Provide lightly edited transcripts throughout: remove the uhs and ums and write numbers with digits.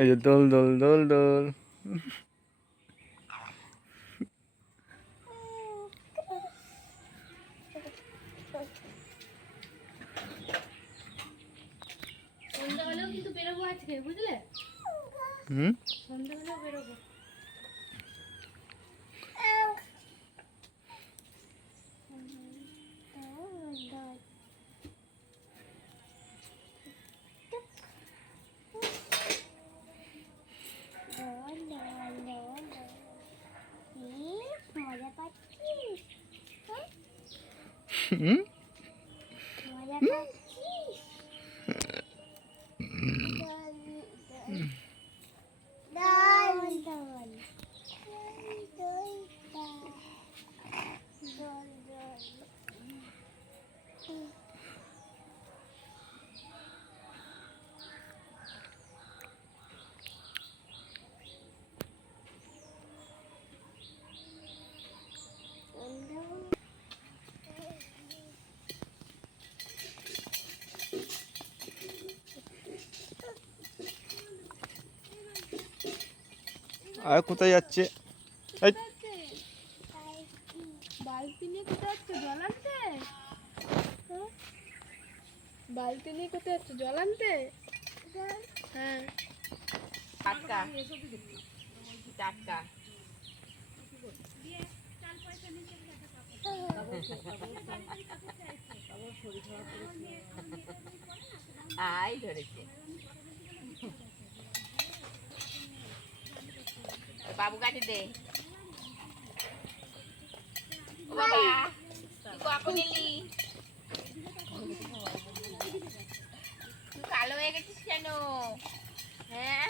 এই যে দোল দোল দোল দোল। সন্ধ্যাবেলাও কিন্তু বেরোবো আজকে, বুঝলে? সন্ধ্যাবেলাও বেরোবো। মজা পাচ্ছিস? মজা পাচ্ছিস? আর কোথায় যাচ্ছে? এই বালতি নিয়ে কোথায় যাচ্ছে? জল আনতে? বালতি নিয়ে কোথায় যাচ্ছে? জল আনতে? হ্যাঁ। টাটকা টাটকা আই ধরেছে বাবু কাটি দে। ও বাবা তুই কখন এলি? তুই কালো হয়ে গেছিস কেন? হ্যাঁ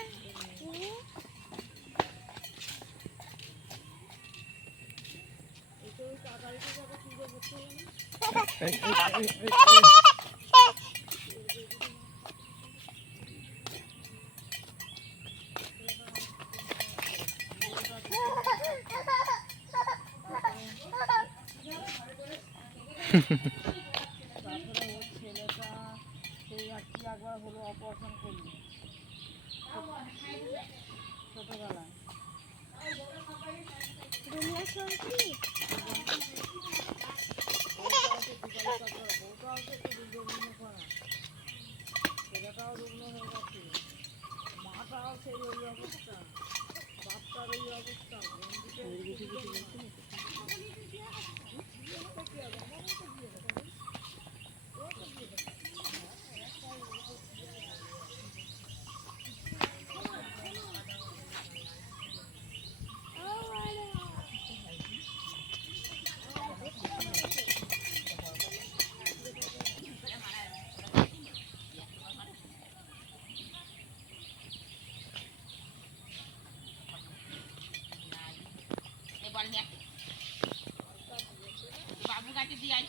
বাবু কাটি দিয়ে আয়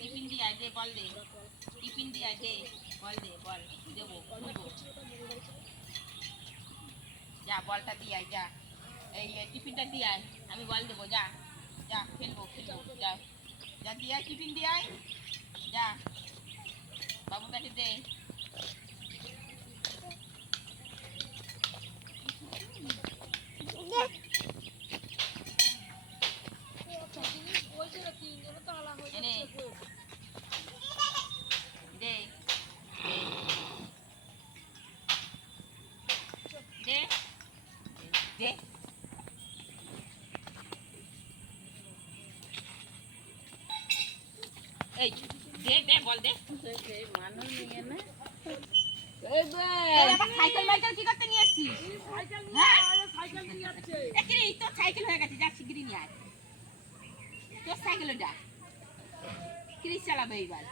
টিফিন দিয়ে আয় দে বল দে টিফিন দিয়ে আয় দে বল দে বল দেবো যা বলটা দিয়ে আয় যা এই টিফিনটা দিয়ে আয় আমি বল দেবো যা যা খেলবো যা যা দিয়ে আয় টিফিন দিয়ে আয় যা বাবু কাটি দে এই দে দে বল দে মানুষ নিয়ে না সাইকেল মাইকেল কি করতে নিয়ে আসছিস? সাইকেল নিয়ে যাচ্ছে তোর সাইকেল হয়ে গেছে যা শিগগিরি নিয়ে আয় তোর সাইকেল ওটা ক্রিস চালাবে এইবার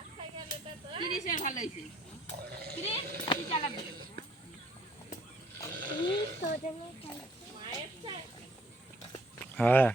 ক্রিসের ভালো হয়েছে ক্রিস কি চালাবে হ্যাঁ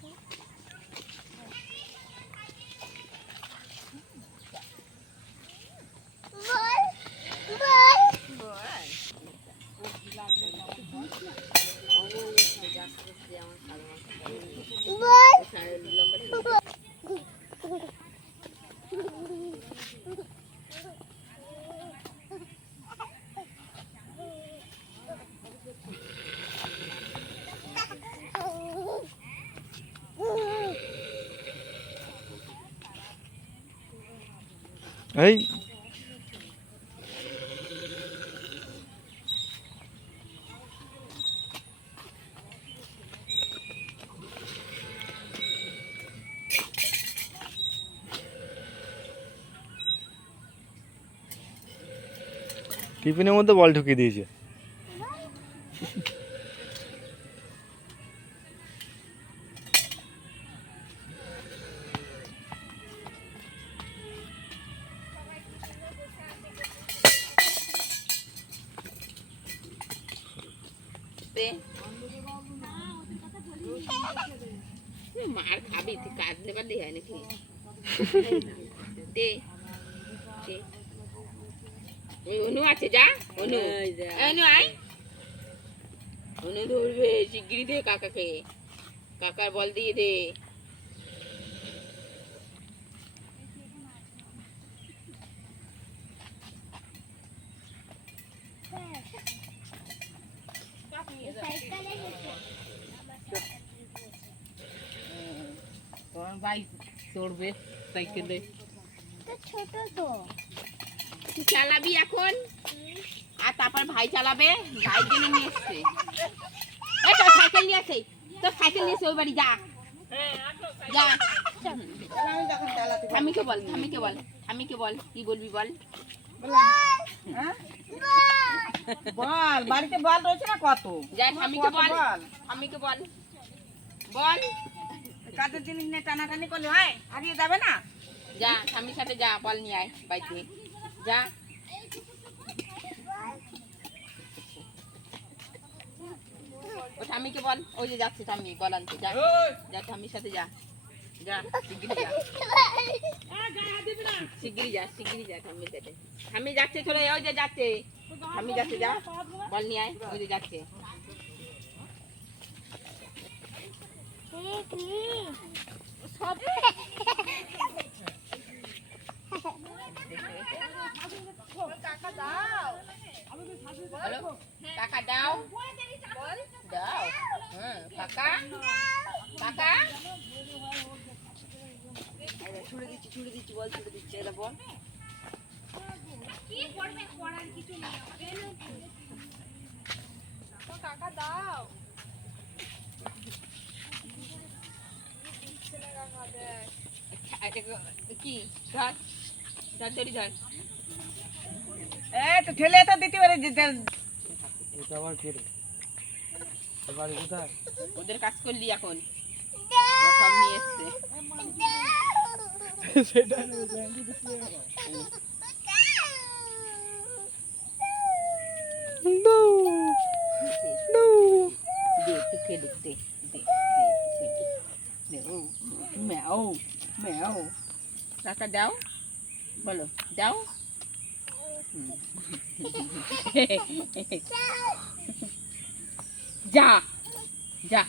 এই টিফিনের মধ্যে বল ঢুকিয়ে দিয়েছে। মার খাবি তুই, কাজ নেবার দিয়ে হয় নাকি? দে দে। ওই অনু আছে, যা অনু, অনু আয়, অনু ধরবে শিগগিরি দে কাকাকে, কাকার বল দিয়ে দে। তোমার ভাই চড়বে সাইকেলে, ছোট তো তুই চালাবি এখন, আর তারপর ভাই চালাবে, ভাই জন্য নিয়ে এসছে। এই তোর সাইকেল নিয়ে আসে, তোর সাইকেল নিয়ে এসে ওই বাড়ি যা, যা। ঠামিকে বল, ঠামিকে বল, ঠামিকে বল, কি বলবি বল। বল, বাড়িতে বল রয়েছে না কত? যা ঠামিকে বল, ঠামিকে বল, বল। কাজের জিনিস নিয়ে টানাটানি করলে হয়, হারিয়ে যাবে না? যা ঠামির সাথে যা, বল নিয়ে আয় বাড়িতে, যা। ও ঠামিকে বল, ওই যে যাচ্ছে ঠামি বল আনতে, যা যা ঠামির সাথে যা, যা শিগগিরি যা, শিগগিরি যা, শিগগিরি যা ঠামির সাথে। ঠামি যাচ্ছে, চলে ওই যে যাচ্ছে, ঠামি যাচ্ছে, যা বল নিয়ে আয়, ওই যে যাচ্ছে। হ্যালো, কাকা দাও, দাও, কাকা, কাকা ছুড়ে দিচ্ছি বল, ছুড়ে দিচ্ছি, এটা বল। কাকা দাও। কি ধর, ধর দড়ি ধর। এই তো ঠেলে তো দিতে পারে, এটা আবার কে রে? বাড়ি কোথায়? ওদের কাজ করলি এখন, ওরা সব নিয়ে এসছে। সেটা দে একটু খেলুক, দে দে দে, ও ম্যাও ম্যাও। কাকা দাও, বলো দাও। যা যা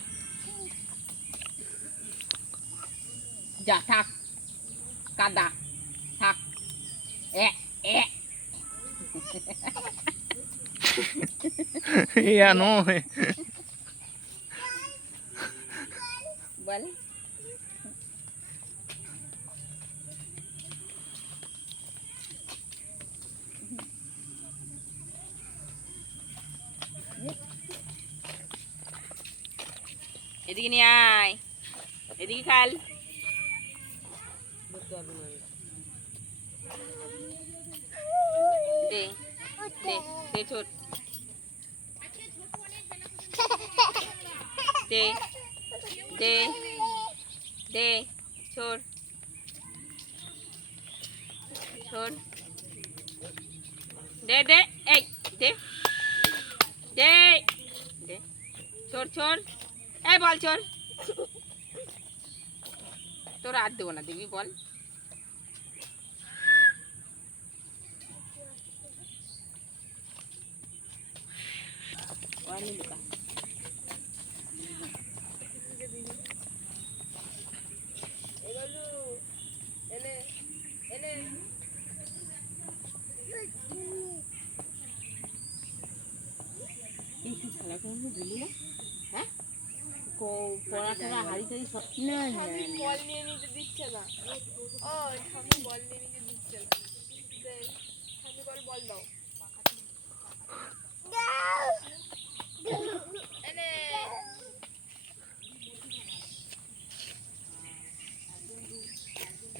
যা, থাক কাদা, থাক এ এ। ইয়া নয় বল এদিকে নিয়ে আয়, এদিকে খাল। দে দে দে, ছোট দে দে দে, ছোট ছোট, দে দে, এই দে দে দে, ছোট ছোট, এই বল ছোট। তোর আর দেবো না, দিবি বল। পড়াটা হাড়ি টাড়ি সব বল নিয়ে নিতে দিচ্ছে না, ও বল নিয়ে নিতে দিচ্ছে না। বল দাও এনে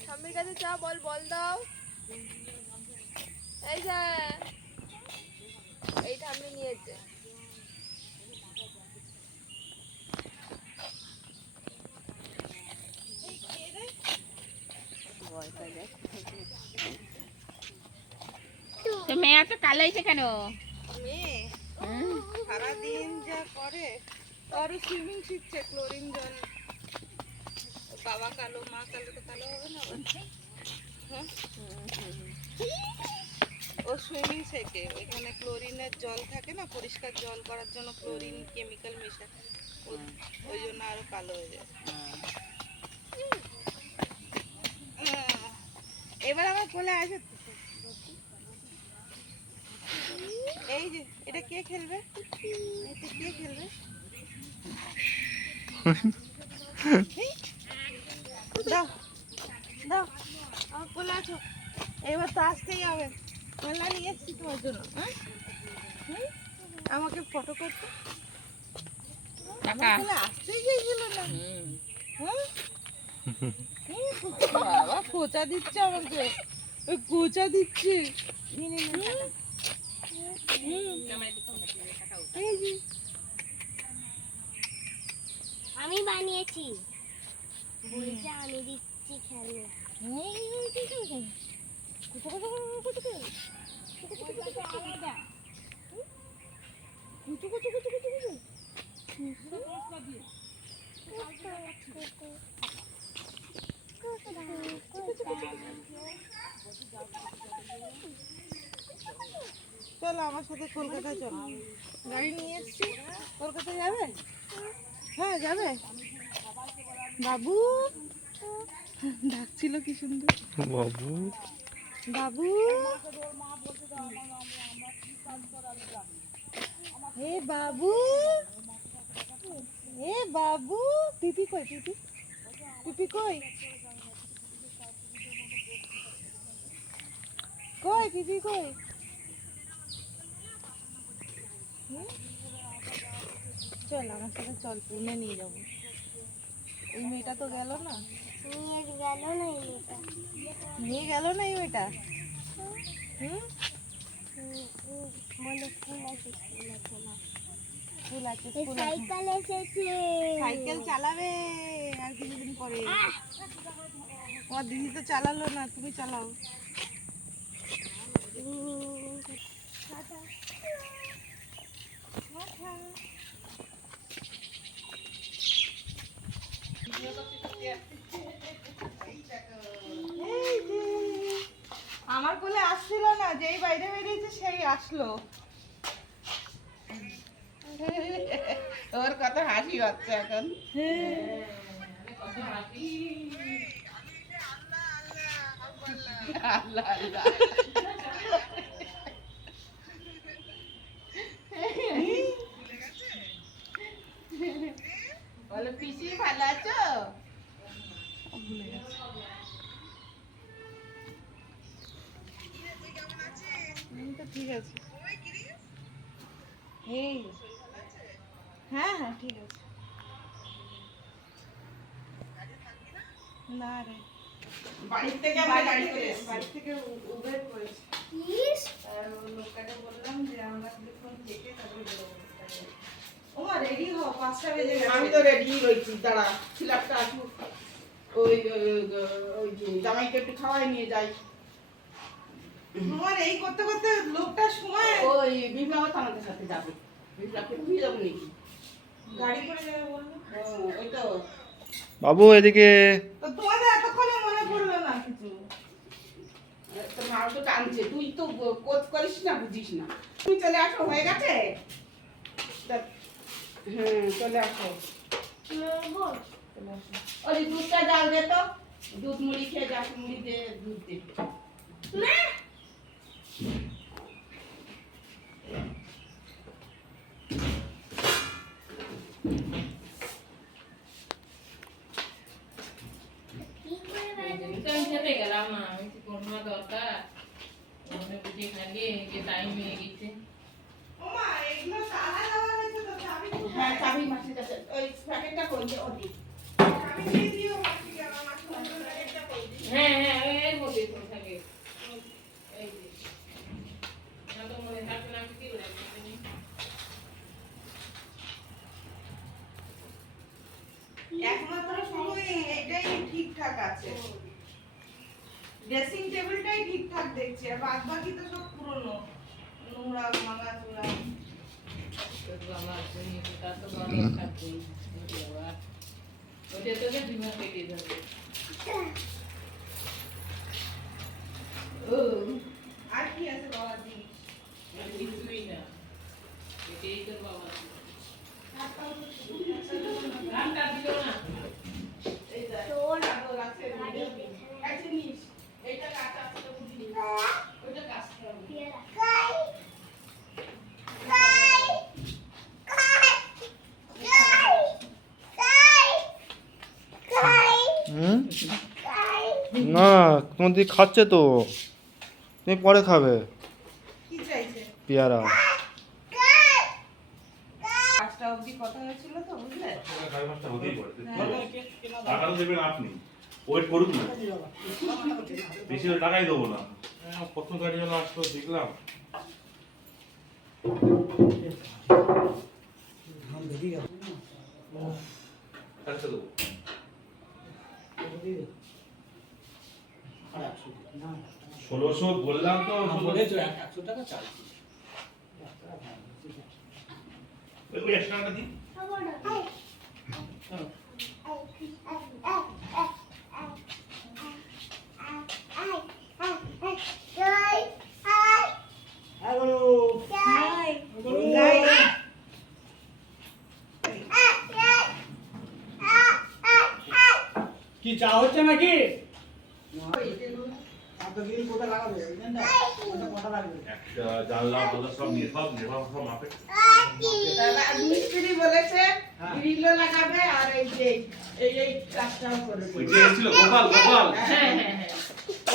ঠাম্মির কাছে চা বল বল দাও এই যে এই ঠাম্মি নিয়েছে তো মেয়ে তো কালো হয়েছে কেন? মেয়ে সারাদিন যা করে, আরো সুইমিং শিখছে ক্লোরিন জল। বাবা কালো, মা কালো, তো কালো হবে না? হ্যাঁ? ও সুইমিং শেখে, ওইখানে ক্লোরিনের জল থাকে না, পরিষ্কার জল করার জন্য ক্লোরিন কেমিক্যাল মেশা, ওই জন্য আরো কালো হয়ে যায়। এবার আমার কোলে আসে। এই যে এটা কে খেলবে? এটা কে খেলবে? দাও দাও, আমার কোলে আছো। এবার তো আসতেই হবে, মেলা নিয়ে এসছি তোমার জন্য। আমাকে ফটো করতে আমার কোলে আসতেই চাইছিল না। বাবা খোঁচা দিচ্ছে আমাকে, ওই খোঁচা দিচ্ছে। আমি বানিয়েছি, বলছে আমি দিচ্ছি খেলনা। চলো আমার সাথে কলকাতা চলো, গাড়ি নিয়ে এসছি। কলকাতা যাবে? হ্যাঁ যাবে। বাবু ডাকছিল কি সুন্দর, বাবু বাবু। হে বাবু, হে বাবু। পিপি কই? পিপি পিপি কই? কই পিপি কই? চল আমার সাথে চল, পুনে নিয়ে যাবো। এই মেয়েটা তো গেল না, নিয়ে গেল না এই মেয়েটা। নিয়ে গেল না এই মেয়েটা। বলে ফুল আছে, ফুল আছে না, ফুল আছে, এই ফুল আছে। সাইকেল এসেছে। সাইকেল চালাবে আর কিছুদিন পরে। তোমার দিদি তো চালালো না, তুমি চালাও। আমার কোলে আসছিল না, যেই বাইরে বেরিয়েছে সেই আসলো। ওর কত হাসি হচ্ছে এখন। আল্লাহ আল্লাহ। বলো পিসি ভালো আছো? ভুলে গেছে। তো ঠিক আছে। এই হ্যাঁ হ্যাঁ ঠিক আছে। না রে, বাড়ি থেকে উবের করেছি। আর ওই লোকটাকে বললাম যে আমরা কিছুক্ষণ থেকে তারপরে বেরোবো। ওমা রেডি হও, 5টা বেজে গেছে। আমি তো রেডি হয়েছি, দাঁড়া ছিলাপটা আসুক, ওই ওই জামাইকে একটু খাওয়াই নিয়ে যাই। তোমার এই করতে করতে লোকটার সময় ওই বিপ্লব আমাদের সাথে যাবে, বিপ্লবকে তুই যাবো নাকি? গাড়ি করে যাবে বললো। ওই তো বাবু এদিকে তো তোমাদের এতক্ষণে মনে পড়লো না কিছু? তোর মা তো টানছে, তুই তো কোচ করিস না, বুঝিস না। তুমি চলে আসো, হয়ে গেছে? হ্যাঁ চলে আসো, চলে আসো। ওই দুধটা জাল দে তো, দুধ মুড়ি খেয়ে যাস, মুড়ি দে, দুধ দে। কি করে আমি খেতে গেলাম না, আমি কি করবো দরকার ওমা এগুলো তালা দেওয়া হয়েছে তো চাবি হ্যাঁ চাবি মাসির কাছে ওই প্যাকেটটা কই যে ওটি চাবি দিয়ে দিও মাসিকে আমার মাসি বললো প্যাকেটটা কই দিই হ্যাঁ হ্যাঁ এর মধ্যে তো থাকে এই যে না তো মনে থাকবে না কি করে একমাত্র শুধু এটাই ঠিকঠাক আছে ড্রেসিং টেবিলটাই ঠিকঠাক দেখছি আর বাদ বাকি তো সব পুরনো নোংরা ভাঙা চোরা আমার জিনিসটা তো অনেক থাকে ওটা তো যে বিমা কেটে যাবে ও আর কি আছে বাবা জিনিস কিছুই না এটাই তো বাবা রামটা দিল না এই যা তোর চাদর আছে এক জিনিস এইটা কাঁচা আছে তো বুঝি ওইটা কাঁচতে হবে পেয়ারা হুম না তোমার দিদি খাচ্ছে তো তুমি পরে খাবে কি চাইছে পেয়ারা পাঁচটা অবধি কথা হয়েছিল তো বুঝলে সাড়ে পাঁচটা হতেই পারে টাকা তো দেবেন আপনি ওয়েট করুন না বেশি হলে টাকাই দেবো না প্রথম গাড়ি যখন আসলো দেখলাম আচ্ছা দেবো 1600 বললাম তো ওই 100 টাকা দিন কি চা হচ্ছে নাকি একটা জানলা দরজা সব নিয়ে সব মাপে দাদা মিস্ত্রি বলেছে গ্রিলও লাগাবে আর এই যে এই কাজটাও করবে ওই যে এসেছিল গোপাল হ্যাঁ হ্যাঁ হ্যাঁ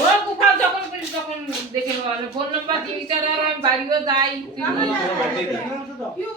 ও গোপাল যখন বলি তখন দেখে নেওয়া ফোন নাম্বার দিয়ে তার আর আমি বাড়িও যাই কিউ